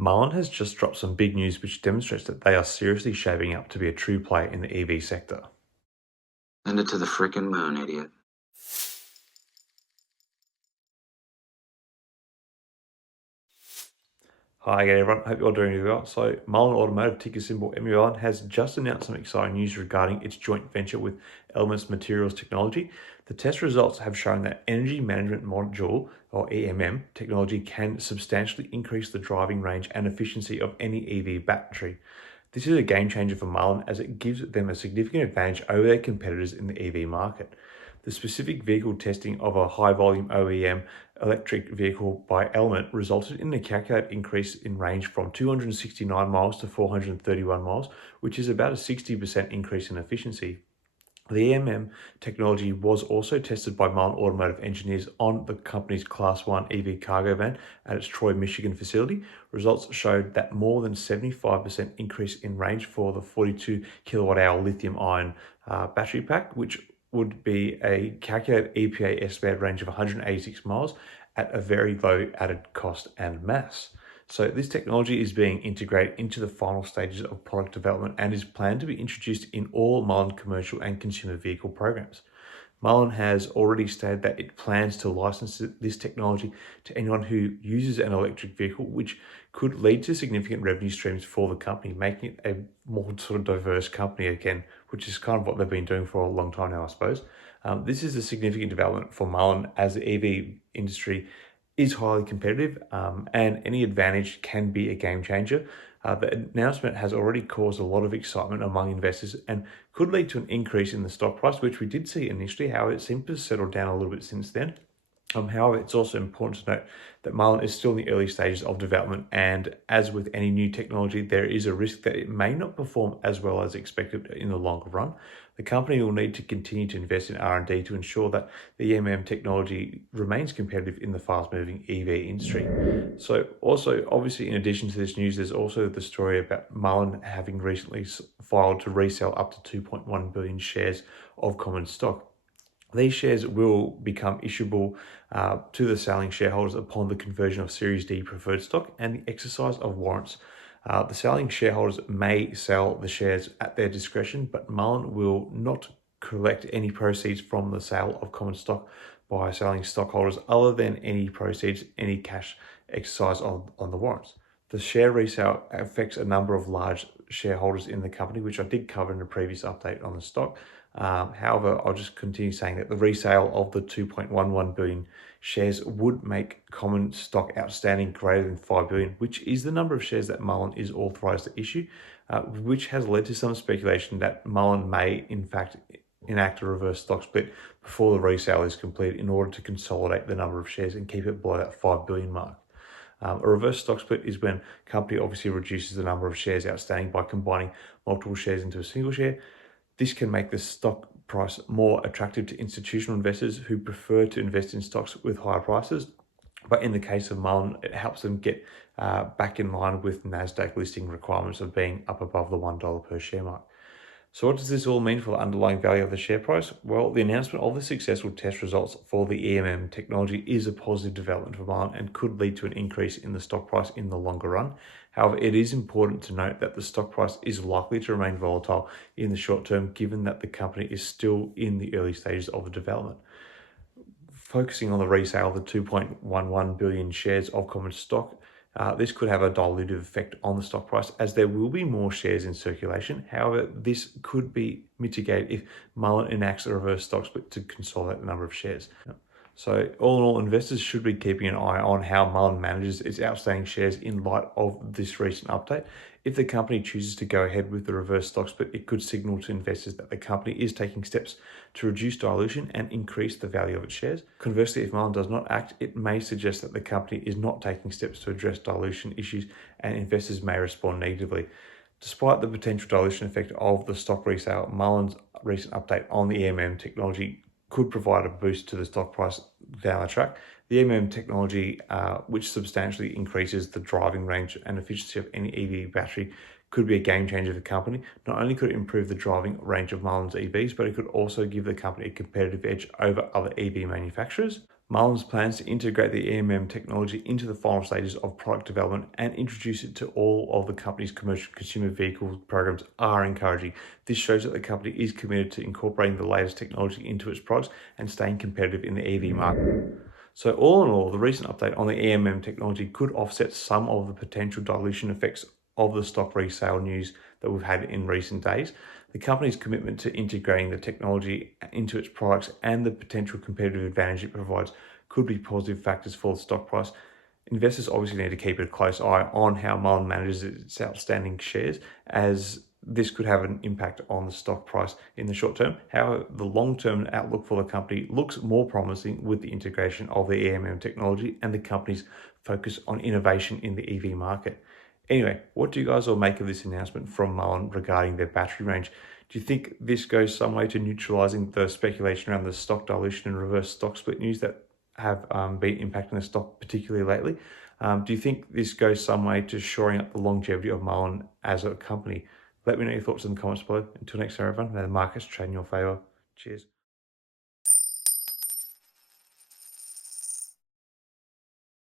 Mullen has just dropped some big news which demonstrates that they are seriously shaping up to be a true player in the EV sector. Send it to the frickin' moon, idiot. Hi again everyone, hope you're all doing really well. So Mullen Automotive, ticker symbol MULN, has just announced some exciting news regarding its joint venture with Elements Materials Technology. The test results have shown that Energy Management Module, or EMM, technology can substantially increase the driving range and efficiency of any EV battery. This is a game changer for Mullen as it gives them a significant advantage over their competitors in the EV market. The specific vehicle testing of a high-volume OEM electric vehicle by Element resulted in a calculated increase in range from 269 miles to 431 miles, which is about a 60% increase in efficiency. The EMM technology was also tested by Mullen Automotive engineers on the company's Class 1 EV cargo van at its Troy, Michigan facility. Results showed that more than 75% increase in range for the 42 kilowatt hour lithium ion battery pack, which would be a calculated EPA estimated range of 186 miles at a very low added cost and mass. So this technology is being integrated into the final stages of product development and is planned to be introduced in all Mullen commercial and consumer vehicle programs. Mullen has already stated that it plans to license this technology to anyone who uses an electric vehicle, which could lead to significant revenue streams for the company, making it a more sort of diverse company again, which is kind of what they've been doing for a long time now, I suppose. This is a significant development for Mullen as the EV industry is highly competitive, and any advantage can be a game changer. The announcement has already caused a lot of excitement among investors and could lead to an increase in the stock price, which we did see initially. However, it seems to settle down a little bit since then. However, it's also important to note that Mullen is still in the early stages of development, and as with any new technology, there is a risk that it may not perform as well as expected in the longer run. The company will need to continue to invest in R&D to ensure that the EMM technology remains competitive in the fast-moving EV industry. So also, obviously, in addition to this news, there's also the story about Mullen having recently filed to resell up to 2.1 billion shares of common stock. These shares will become issuable to the selling shareholders upon the conversion of Series D preferred stock and the exercise of warrants. The selling shareholders may sell the shares at their discretion, but Mullen will not collect any proceeds from the sale of common stock by selling stockholders other than any proceeds, any cash exercise on the warrants. The share resale affects a number of large shareholders in the company, which I did cover in a previous update on the stock. However, I'll just continue saying that the resale of the 2.11 billion shares would make common stock outstanding greater than 5 billion, which is the number of shares that Mullen is authorized to issue, which has led to some speculation that Mullen may, in fact, enact a reverse stock split before the resale is completed in order to consolidate the number of shares and keep it below that 5 billion mark. A reverse stock split is when a company obviously reduces the number of shares outstanding by combining multiple shares into a single share. This can make the stock price more attractive to institutional investors who prefer to invest in stocks with higher prices. But in the case of Mullen, it helps them get back in line with NASDAQ listing requirements of being up above the $1 per share mark. So what does this all mean for the underlying value of the share price? Well, the announcement of the successful test results for the EMM technology is a positive development for Mullen and could lead to an increase in the stock price in the longer run. However, it is important to note that the stock price is likely to remain volatile in the short term, given that the company is still in the early stages of the development. Focusing on the resale of the 2.11 billion shares of common stock, this could have a dilutive effect on the stock price as there will be more shares in circulation. However, this could be mitigated if Mullen enacts a reverse stock split to consolidate the number of shares. So all in all, investors should be keeping an eye on how Mullen manages its outstanding shares in light of this recent update. If the company chooses to go ahead with the reverse stock split, it could signal to investors that the company is taking steps to reduce dilution and increase the value of its shares. Conversely, if Mullen does not act, it may suggest that the company is not taking steps to address dilution issues and investors may respond negatively. Despite the potential dilution effect of the stock resale, Mullen's recent update on the EMM technology could provide a boost to the stock price down the track. The EMM technology, which substantially increases the driving range and efficiency of any EV battery, could be a game changer for the company. Not only could it improve the driving range of Mullen's EVs, but it could also give the company a competitive edge over other EV manufacturers. Mullen's plans to integrate the EMM technology into the final stages of product development and introduce it to all of the company's commercial consumer vehicle programs are encouraging. This shows that the company is committed to incorporating the latest technology into its products and staying competitive in the EV market. So all in all, the recent update on the EMM technology could offset some of the potential dilution effects of the stock resale news that we've had in recent days. The company's commitment to integrating the technology into its products and the potential competitive advantage it provides could be positive factors for the stock price. Investors obviously need to keep a close eye on how Mullen manages its outstanding shares, as this could have an impact on the stock price in the short term. However, the long-term outlook for the company looks more promising with the integration of the EMM technology and the company's focus on innovation in the EV market. Anyway, what do you guys all make of this announcement from Mullen regarding their battery range? Do you think this goes some way to neutralizing the speculation around the stock dilution and reverse stock split news that have been impacting the stock particularly lately? Do you think this goes some way to shoring up the longevity of Mullen as a company? Let me know your thoughts in the comments below. Until next time, everyone, may the markets trade in your favour. Cheers.